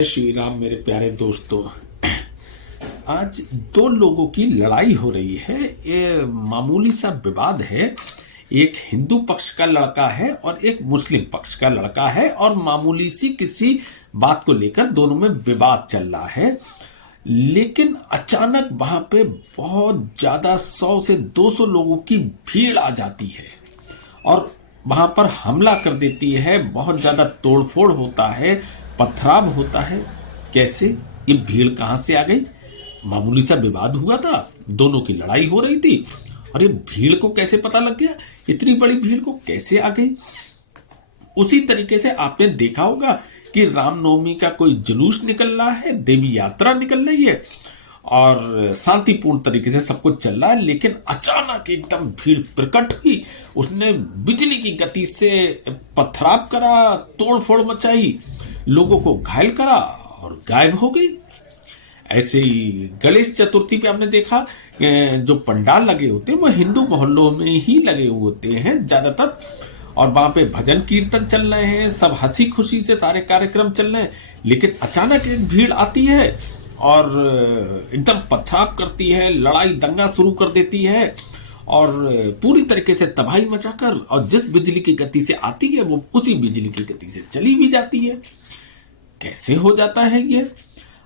श्री राम मेरे प्यारे दोस्तों। आज दो लोगों की लड़ाई हो रही है। ये मामूली सा विवाद है। एक हिंदू पक्ष का लड़का है और एक मुस्लिम पक्ष का लड़का है और मामूली सी किसी बात को लेकर दोनों में विवाद चल रहा है। लेकिन अचानक वहां पे बहुत ज्यादा 100 से 200 लोगों की भीड़ आ जाती है और वहां पर हमला कर देती है। बहुत ज्यादा तोड़फोड़ होता है, पथराव होता है। कैसे? ये भीड़ कहां से आ गई? मामूली सा विवाद हुआ था, दोनों की लड़ाई हो रही थी और ये भीड़ को कैसे पता लग गया? इतनी बड़ी भीड़ को कैसे आ गई? उसी तरीके से आपने देखा होगा कि रामनवमी का कोई जुलूस निकल रहा है, देवी यात्रा निकल रही है और शांतिपूर्ण तरीके से सब कुछ चल रहा है, लेकिन अचानक एकदम भीड़ प्रकट हुई। उसने बिजली की गति से पथराव करा, तोड़फोड़ मचाई, लोगों को घायल करा और गायब हो गई। ऐसे ही गणेश चतुर्थी पे आपने देखा जो पंडाल लगे होते हैं वो हिंदू मोहल्लों में ही लगे हुए होते हैं ज्यादातर, और वहां पे भजन कीर्तन चल रहे हैं, सब हंसी खुशी से सारे कार्यक्रम चल रहे हैं। लेकिन अचानक एक भीड़ आती है और एकदम पथराव करती है, लड़ाई दंगा शुरू कर देती है और पूरी तरीके से तबाही मचाकर, और जिस बिजली की गति से आती है वो उसी बिजली की गति से चली भी जाती है। कैसे हो जाता है ये?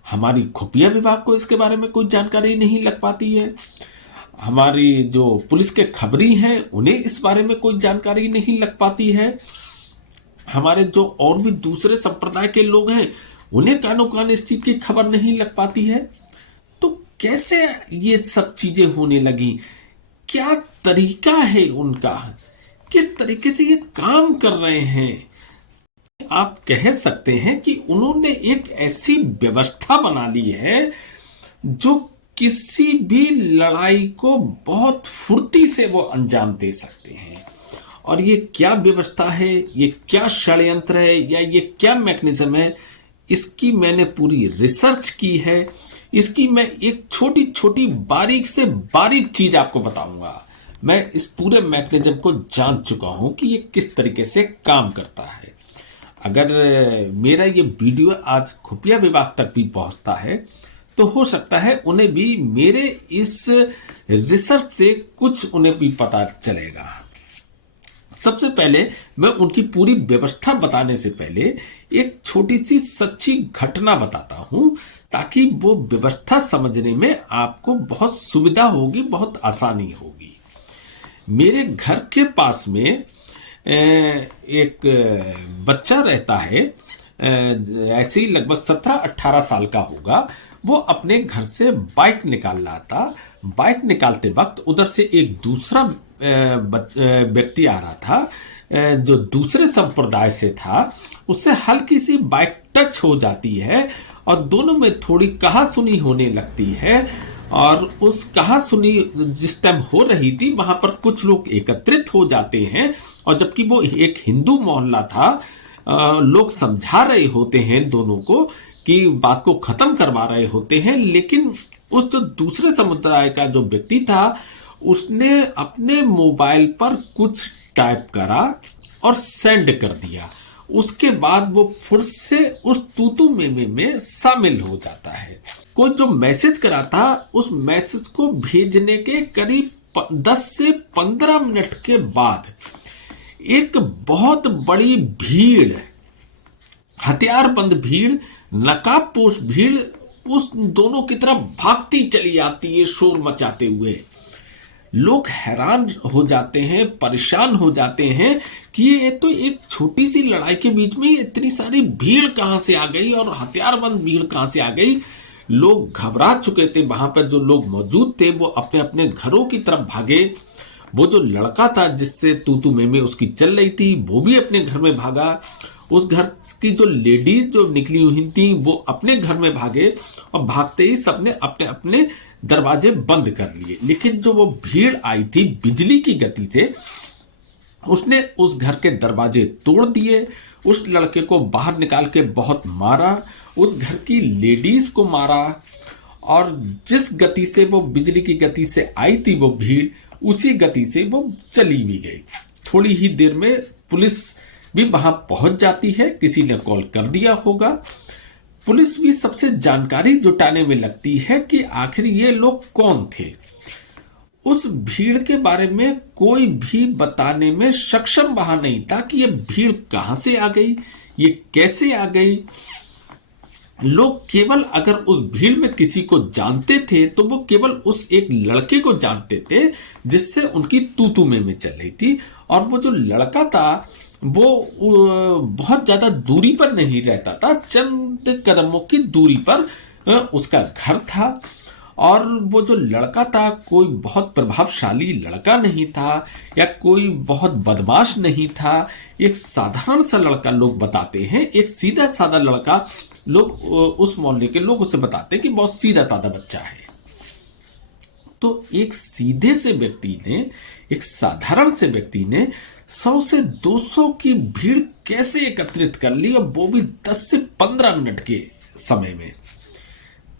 हमारी खुफिया विभाग को इसके बारे में कोई जानकारी नहीं लग पाती है। हमारी जो पुलिस के खबरी हैं उन्हें इस बारे में कोई जानकारी नहीं लग पाती है। हमारे जो और भी दूसरे संप्रदाय के लोग हैं उन्हें कानो कान इस चीज की खबर नहीं लग पाती है। तो कैसे ये सब चीजें होने लगी? क्या तरीका है उनका? किस तरीके से ये काम कर रहे हैं? आप कह सकते हैं कि उन्होंने एक ऐसी व्यवस्था बना ली है जो किसी भी लड़ाई को बहुत फुर्ती से वो अंजाम दे सकते हैं। और ये क्या व्यवस्था है, ये क्या षड्यंत्र है या ये क्या मैकेनिज्म है, इसकी मैंने पूरी रिसर्च की है। इसकी मैं एक छोटी छोटी बारीक से बारीक चीज आपको बताऊंगा। मैं इस पूरे मैकेनिज्म को जान चुका हूं कि ये किस तरीके से काम करता है। अगर मेरा ये वीडियो आज खुफिया विभाग तक भी पहुंचता है तो हो सकता है उन्हें भी मेरे इस रिसर्च से कुछ उन्हें भी पता चलेगा। सबसे पहले मैं उनकी पूरी व्यवस्था बताने से पहले एक छोटी सी सच्ची घटना बताता हूं ताकि वो व्यवस्था समझने में आपको बहुत सुविधा होगी, बहुत आसानी होगी। मेरे घर के पास में एक बच्चा रहता है, ऐसे ही लगभग 17-18 साल का होगा। वो अपने घर से बाइक निकाल रहा था। बाइक निकालते वक्त उधर से एक दूसरा व्यक्ति आ रहा था जो दूसरे संप्रदाय से था। उससे हल्की सी बाइक टच हो जाती है और दोनों में थोड़ी कहासुनी होने लगती है। और उस कहासुनी जिस टाइम हो रही थी वहां पर कुछ लोग एकत्रित हो जाते हैं और जबकि वो एक हिंदू मोहल्ला था, लोग समझा रहे होते हैं दोनों को कि बात को खत्म करवा रहे होते हैं। लेकिन उस जो दूसरे समुदाय का जो व्यक्ति था उसने अपने मोबाइल पर कुछ टाइप करा और सेंड कर दिया। उसके बाद वो फिर से उस तूतू मेमे में शामिल हो जाता है। कोई जो मैसेज करा था उस मैसेज को भेजने के करीब 10 से 15 मिनट के बाद एक बहुत बड़ी भीड़, हथियारबंद भीड़, नकाबपोश भीड़ उस दोनों की तरफ भागती चली आती है शोर मचाते हुए। लोग हैरान हो जाते हैं, परेशान हो जाते हैं कि ये तो एक छोटी सी लड़ाई के बीच में इतनी सारी भीड़ कहां से आ गई और हथियारबंद भीड़ कहां से आ गई। लोग घबरा चुके थे। वहां पर जो लोग मौजूद थे वो अपने अपने घरों की तरफ भागे। वो जो लड़का था जिससे तूतू मेमे उसकी चल रही थी वो भी अपने घर में भागा। उस घर की जो लेडीज जो निकली हुई थी वो अपने घर में भागे और भागते ही सबने अपने अपने दरवाजे बंद कर लिए। लेकिन जो वो भीड़ आई थी बिजली की गति से, उसने उस घर के दरवाजे तोड़ दिए, उस लड़के को बाहर निकाल के बहुत मारा, उस घर की लेडीज को मारा और जिस गति से वो बिजली की गति से आई थी वो भीड़, उसी गति से वो चली भी गई। थोड़ी ही देर में पुलिस भी वहां पहुंच जाती है। किसी ने कॉल कर दिया होगा। पुलिस भी सबसे जानकारी जुटाने में लगती है कि आखिर ये लोग कौन थे। उस भीड़ के बारे में कोई भी बताने में सक्षम वहां नहीं था कि ये भीड़ कहां से आ गई, ये कैसे आ गई। लोग केवल अगर उस भीड़ में किसी को जानते थे तो वो केवल उस एक लड़के को जानते थे जिससे उनकी तू में चल रही थी। और वो जो लड़का था वो बहुत ज्यादा दूरी पर नहीं रहता था, चंद कदमों की दूरी पर उसका घर था। और वो जो लड़का था कोई बहुत प्रभावशाली लड़का नहीं था या कोई बहुत बदमाश नहीं था, एक साधारण सा लड़का लोग बताते हैं, एक सीधा साधा लड़का। लोग उस मोहल्ले के लोग उसे बताते हैं कि बहुत सीधा साधा बच्चा है। तो एक सीधे से व्यक्ति ने, एक साधारण से व्यक्ति ने 100 से 200 की भीड़ कैसे एकत्रित कर ली, और वो भी 10 से 15 मिनट के समय में।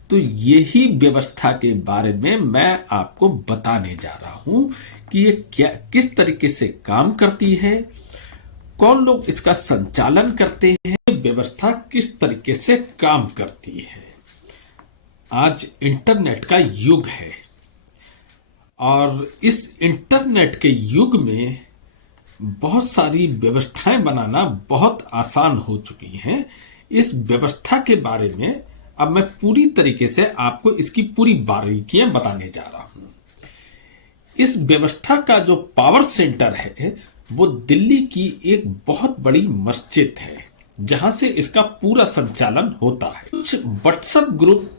तो यही व्यवस्था के बारे में मैं आपको बताने जा रहा हूं कि ये क्या, किस तरीके से काम करती है, कौन लोग इसका संचालन करते हैं, व्यवस्था किस तरीके से काम करती है। आज इंटरनेट का युग है और इस इंटरनेट के युग में बहुत सारी व्यवस्थाएं बनाना बहुत आसान हो चुकी हैं। इस व्यवस्था के बारे में अब मैं पूरी तरीके से आपको इसकी पूरी बारीकियां बताने जा रहा हूं। इस व्यवस्था का जो पावर सेंटर है वो दिल्ली की एक बहुत बड़ी मस्जिद है जहां से इसका पूरा संचालन होता है। कुछ व्हाट्सएप ग्रुप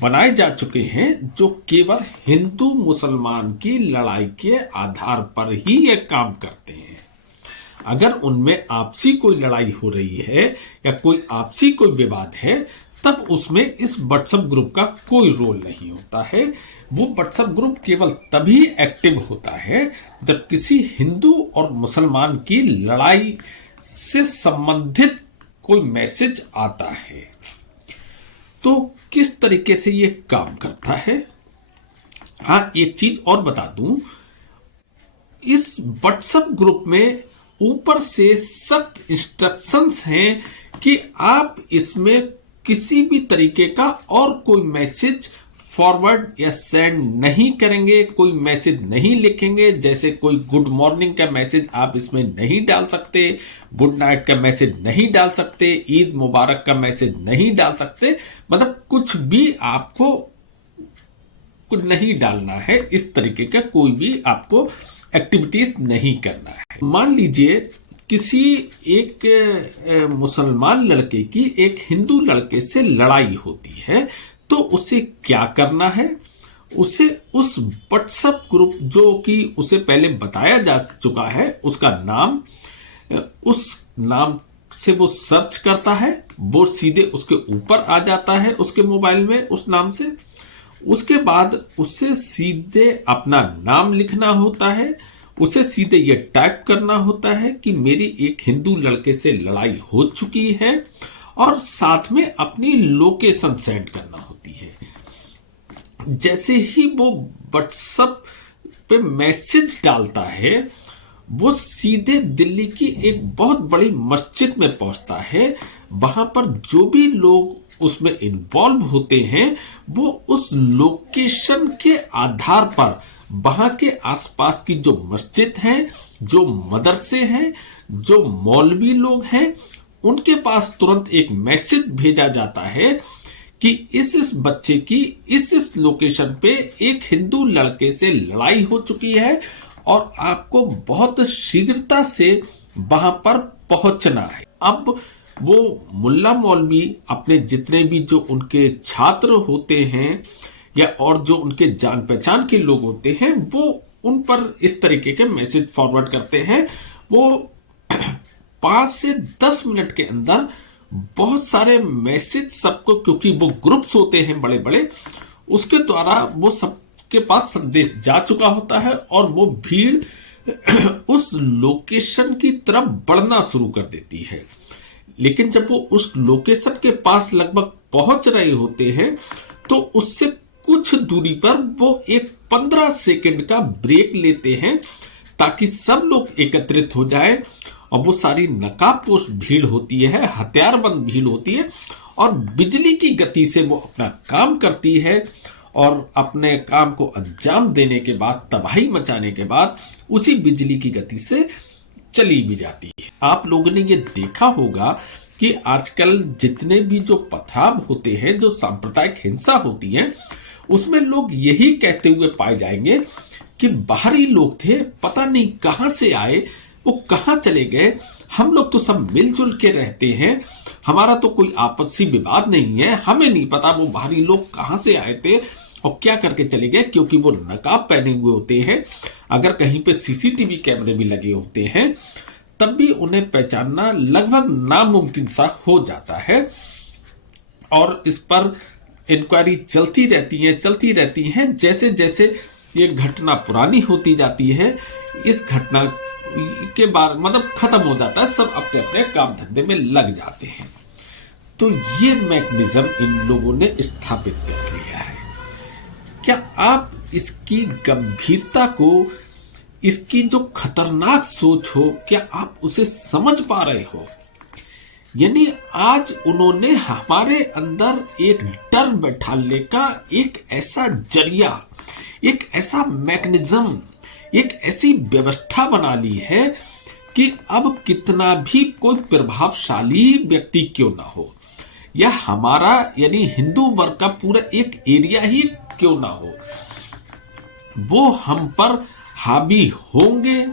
बनाए जा चुके हैं जो केवल हिंदू मुसलमान की लड़ाई के आधार पर ही ये काम करते हैं। अगर उनमें आपसी कोई लड़ाई हो रही है या कोई आपसी कोई विवाद है तब उसमें इस व्हाट्सएप ग्रुप का कोई रोल नहीं होता है। वो व्हाट्सएप ग्रुप केवल तभी एक्टिव होता है जब किसी हिंदू और मुसलमान की लड़ाई से संबंधित कोई मैसेज आता है। तो किस तरीके से ये काम करता है? हाँ, एक चीज और बता दूं, इस व्हाट्सएप ग्रुप में ऊपर से सख्त इंस्ट्रक्शंस हैं कि आप इसमें किसी भी तरीके का और कोई मैसेज फॉरवर्ड या सेंड नहीं करेंगे, कोई मैसेज नहीं लिखेंगे। जैसे कोई गुड मॉर्निंग का मैसेज आप इसमें नहीं डाल सकते, गुड नाइट का मैसेज नहीं डाल सकते, ईद मुबारक का मैसेज नहीं डाल सकते। मतलब कुछ भी आपको कुछ नहीं डालना है, इस तरीके का कोई भी आपको एक्टिविटीज नहीं करना है। मान लीजिए किसी एक मुसलमान लड़के की एक हिंदू लड़के से लड़ाई होती है तो उसे क्या करना है? उसे उस व्हाट्सएप ग्रुप जो कि उसे पहले बताया जा चुका है उसका नाम, उस नाम से वो सर्च करता है, वो सीधे उसके ऊपर आ जाता है उसके मोबाइल में उस नाम से। उसके बाद उसे सीधे अपना नाम लिखना होता है, उसे सीधे ये टाइप करना होता है कि मेरी एक हिंदू लड़के से लड़ाई हो चुकी है, और साथ में अपनी लोकेशन सेंड करना होती है। जैसे ही वो व्हाट्सएप पे मैसेज डालता है वो सीधे दिल्ली की एक बहुत बड़ी मस्जिद में पहुंचता है। वहां पर जो भी लोग उसमें इन्वॉल्व होते हैं वो उस लोकेशन के आधार पर वहां के आसपास की जो मस्जिद है, जो मदरसे हैं, जो मौलवी लोग हैं, उनके पास तुरंत एक मैसेज भेजा जाता है कि इस बच्चे की इस लोकेशन पे एक हिंदू लड़के से लड़ाई हो चुकी है और आपको बहुत शीघ्रता से वहां पर पहुंचना है। अब वो मुल्ला मौलवी अपने जितने भी जो उनके छात्र होते हैं या और जो उनके जान पहचान के लोग होते हैं वो उन पर इस तरीके के मैसेज फॉरवर्ड करते हैं। वो 5 से 10 मिनट के अंदर बहुत सारे मैसेज सबको, क्योंकि वो ग्रुप्स होते हैं बड़े बड़े, उसके द्वारा वो सबके पास संदेश जा चुका होता है और वो भीड़ उस लोकेशन की तरफ बढ़ना शुरू कर देती है। लेकिन जब वो उस लोकेशन के पास लगभग पहुंच रहे होते हैं तो उससे कुछ दूरी पर वो एक 15 सेकंड का ब्रेक लेते हैं ताकि सब लोग एकत्रित हो जाएं। और वो सारी नकाबपोश भीड़ होती है, हथियारबंद भीड़ होती है, और बिजली की गति से वो अपना काम करती है और अपने काम को अंजाम देने के बाद, तबाही मचाने के बाद, उसी बिजली की गति से चली भी जाती है। आप लोगों ने ये देखा होगा कि आजकल जितने भी जो पथराव होते हैं, जो सांप्रदायिक हिंसा होती है, उसमें लोग यही कहते हुए पाए जाएंगे कि बाहरी लोग थे, पता नहीं कहां से आए, वो कहां चले गए, हम लोग तो सब मिलजुल के रहते हैं, हमारा तो कोई आपसी विवाद नहीं है, हमें नहीं पता वो बाहरी लोग कहां से आए थे और क्या करके चले गए, क्योंकि वो नकाब पहने हुए होते हैं। अगर कहीं पे सीसीटीवी कैमरे भी लगे होते हैं तब भी उन्हें पहचानना लगभग नामुमकिन सा हो जाता है। और इस पर इंक्वायरी चलती रहती हैं। जैसे जैसे ये घटना पुरानी होती जाती है, इस घटना के बाद मतलब खत्म हो जाता है, सब अपने अपने काम धंधे में लग जाते हैं। तो ये मैकेनिज्म इन लोगों ने स्थापित कर लिया है। क्या आप इसकी गंभीरता को, इसकी जो खतरनाक सोच हो, क्या आप उसे समझ पा रहे हो? यानी आज उन्होंने हमारे अंदर एक डर बैठाने का एक ऐसा जरिया, एक ऐसा मैकेनिज्म, एक ऐसी व्यवस्था बना ली है कि अब कितना भी कोई प्रभावशाली व्यक्ति क्यों ना हो, या हमारा यानी हिंदू वर्ग का पूरा एक एरिया ही क्यों ना हो, वो हम पर हावी होंगे,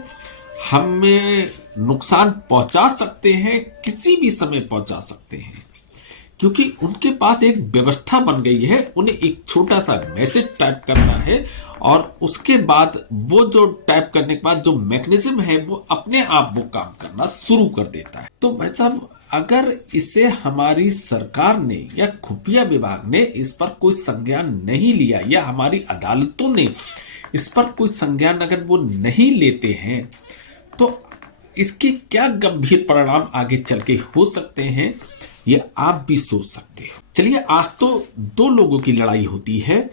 हमें नुकसान पहुंचा सकते हैं, किसी भी समय पहुंचा सकते हैं, क्योंकि उनके पास एक व्यवस्था बन गई है। उन्हें एक छोटा सा मैसेज टाइप करना है और उसके बाद वो जो टाइप करने के बाद जो मैकेनिज्म है वो अपने आप वो काम करना शुरू कर देता है। तो भाई साहब, अगर इसे हमारी सरकार ने या खुफिया विभाग ने इस पर कोई संज्ञान नहीं लिया, या हमारी अदालतों ने इस पर कोई संज्ञान अगर वो नहीं लेते हैं, तो इसके क्या गंभीर परिणाम आगे चल के हो सकते हैं, ये आप भी सोच सकते हो। चलिए, आज तो दो लोगों की लड़ाई होती है,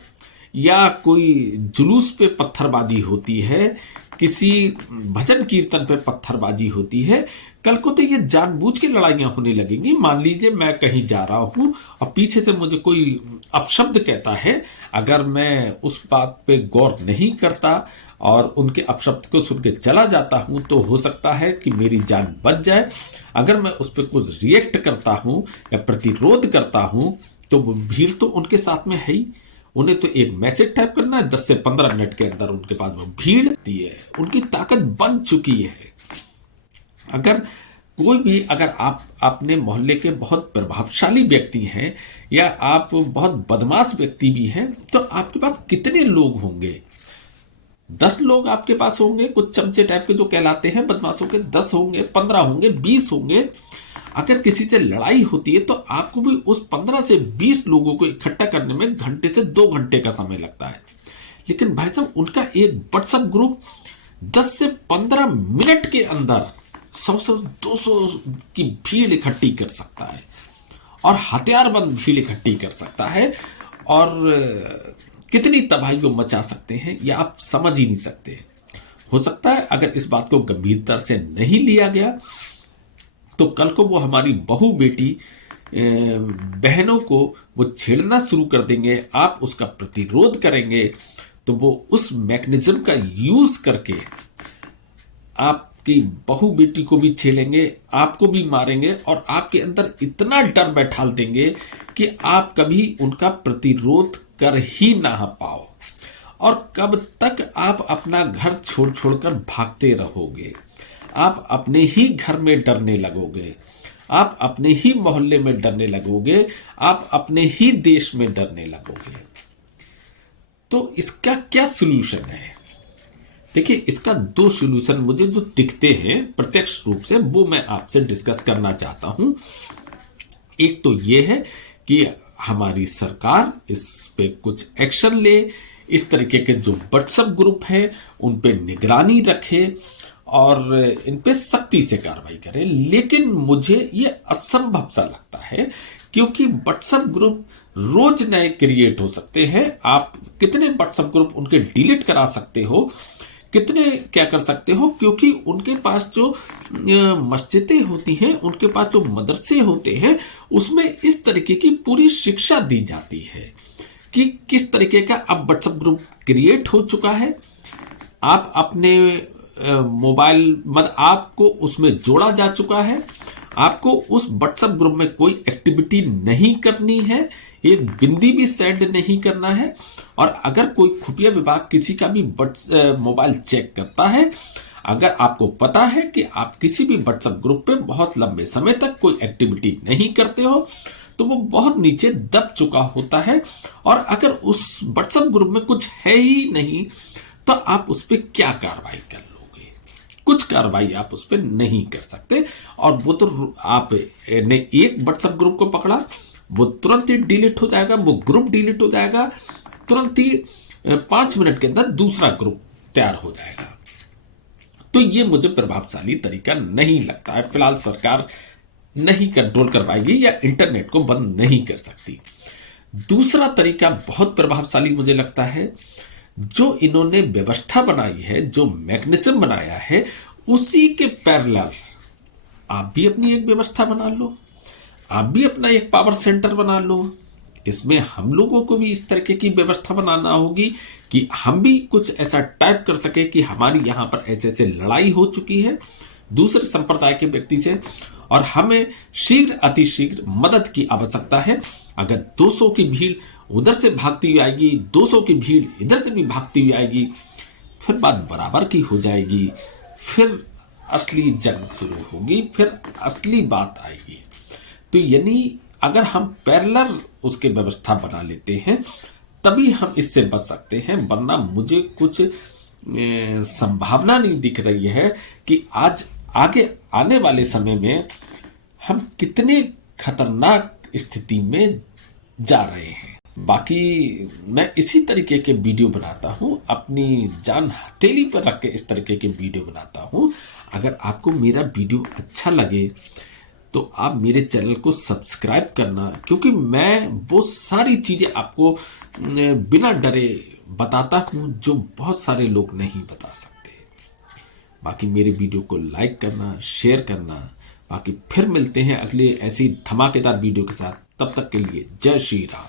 या कोई जुलूस पे पत्थरबाजी होती है, किसी भजन कीर्तन पे पत्थरबाजी होती है, कल को तो ये जानबूझ के लड़ाइयां होने लगेंगी। मान लीजिए मैं कहीं जा रहा हूं और पीछे से मुझे कोई अपशब्द कहता है, अगर मैं उस बात पे गौर नहीं करता और उनके अपशब्द को सुन के चला जाता हूं, तो हो सकता है कि मेरी जान बच जाए। अगर मैं उस पर कुछ रिएक्ट करता हूं या प्रतिरोध करता हूं, तो वो भीड़ तो उनके साथ में है ही। उन्हें तो एक मैसेज टाइप करना है, 10 से 15 मिनट के अंदर उनके पास वो भीड़ आती है, उनकी ताकत बन चुकी है। अगर कोई भी, अगर आप अपने मोहल्ले के बहुत प्रभावशाली व्यक्ति हैं, या आप बहुत बदमाश व्यक्ति भी हैं, तो आपके पास कितने लोग होंगे? 10 लोग आपके पास होंगे, कुछ चमचे टाइप के जो कहलाते हैं बदमाशों के, 10 होंगे, 15 होंगे, 20 होंगे। अगर किसी से लड़ाई होती है तो आपको भी उस 15 से 20 लोगों को इकट्ठा करने में घंटे से 2 घंटे का समय लगता है। लेकिन भाई साहब, उनका एक व्हाट्सएप ग्रुप 10 से 15 मिनट के अंदर 100-200 की भीड़ इकट्ठी कर सकता है, और हथियारबंद भीड़ इकट्ठी कर सकता है, और कितनी तबाही को मचा सकते हैं ये आप समझ ही नहीं सकते। हो सकता है अगर इस बात को गंभीरता से नहीं लिया गया, तो कल को वो हमारी बहू बेटी बहनों को वो छेड़ना शुरू कर देंगे। आप उसका प्रतिरोध करेंगे तो वो उस मैकेनिज्म का यूज करके आपकी बहू बेटी को भी छेड़ेंगे, आपको भी मारेंगे, और आपके अंदर इतना डर बैठाल देंगे कि आप कभी उनका प्रतिरोध कर ही ना पाओ। और कब तक आप अपना घर छोड़ छोड़कर भागते रहोगे? आप अपने ही घर में डरने लगोगे, आप अपने ही मोहल्ले में डरने लगोगे, आप अपने ही देश में डरने लगोगे। तो इसका क्या सलूशन है? देखिए, इसका 2 सलूशन मुझे जो दिखते हैं प्रत्यक्ष रूप से, वो मैं आपसे डिस्कस करना चाहता हूं। एक तो ये है कि हमारी सरकार इस पे कुछ एक्शन ले, इस तरीके के जो व्हाट्सएप ग्रुप हैं उन पे निगरानी रखे और इन पे सख्ती से कार्रवाई करे। लेकिन मुझे ये असंभव सा लगता है, क्योंकि व्हाट्सएप ग्रुप रोज नए क्रिएट हो सकते हैं। आप कितने व्हाट्सएप ग्रुप उनके डिलीट करा सकते हो, कितने क्या कर सकते हो, क्योंकि उनके पास जो मस्जिदें होती हैं, उनके पास जो मदरसे होते हैं, उसमें इस तरीके की पूरी शिक्षा दी जाती है कि किस तरीके का अब व्हाट्सएप ग्रुप क्रिएट हो चुका है। आप अपने मोबाइल मतलब आपको उसमें जोड़ा जा चुका है, आपको उस व्हाट्सएप ग्रुप में कोई एक्टिविटी नहीं करनी है, एक बिंदी भी सेंड नहीं करना है। और अगर कोई खुफिया विभाग किसी का भी मोबाइल चेक करता है, अगर आपको पता है कि आप किसी भी व्हाट्सएप ग्रुप पे बहुत लंबे समय तक कोई एक्टिविटी नहीं करते हो, तो वो बहुत नीचे दब चुका होता है। और अगर उस व्हाट्सएप ग्रुप में कुछ है ही नहीं, तो आप उस पर क्या कार्रवाई कर लोगे? कुछ कार्रवाई आप उस पर नहीं कर सकते। और वो तो आपने एक व्हाट्सएप ग्रुप को पकड़ा, वो तुरंत ही डिलीट हो जाएगा, वो ग्रुप डिलीट हो जाएगा, तुरंत ही 5 मिनट के अंदर दूसरा ग्रुप तैयार हो जाएगा। तो ये मुझे प्रभावशाली तरीका नहीं लगता है। फिलहाल सरकार नहीं कंट्रोल कर पाएगी या इंटरनेट को बंद नहीं कर सकती। दूसरा तरीका बहुत प्रभावशाली मुझे लगता है, जो इन्होंने व्यवस्था बनाई है, जो मैकेनिज्म बनाया है, उसी के पैरेलल आप भी अपनी एक व्यवस्था बना लो, आप भी अपना एक पावर सेंटर बना लो। इसमें हम लोगों को भी इस तरीके की व्यवस्था बनाना होगी कि हम भी कुछ ऐसा टाइप कर सके कि हमारी यहाँ पर ऐसे ऐसे लड़ाई हो चुकी है दूसरे संप्रदाय के व्यक्ति से, और हमें शीघ्र अतिशीघ्र मदद की आवश्यकता है। अगर 200 की भीड़ उधर से भागती हुई आएगी, 200 की भीड़ इधर से भी भागती हुई आएगी, फिर बात बराबर की हो जाएगी, फिर असली जंग शुरू होगी, फिर असली बात आएगी। तो यानी अगर हम पैरेलल उसके व्यवस्था बना लेते हैं, तभी हम इससे बच सकते हैं। वरना मुझे कुछ संभावना नहीं दिख रही है कि आज आगे आने वाले समय में हम कितने खतरनाक स्थिति में जा रहे हैं। बाकी मैं इसी तरीके के वीडियो बनाता हूं, अपनी जान हथेली पर रख के इस तरीके के वीडियो बनाता हूं। अगर आपको मेरा वीडियो अच्छा लगे तो आप मेरे चैनल को सब्सक्राइब करना, क्योंकि मैं वो सारी चीजें आपको बिना डरे बताता हूं जो बहुत सारे लोग नहीं बता सकते। बाकी मेरे वीडियो को लाइक करना, शेयर करना। बाकी फिर मिलते हैं अगले ऐसी धमाकेदार वीडियो के साथ। तब तक के लिए जय श्री राम।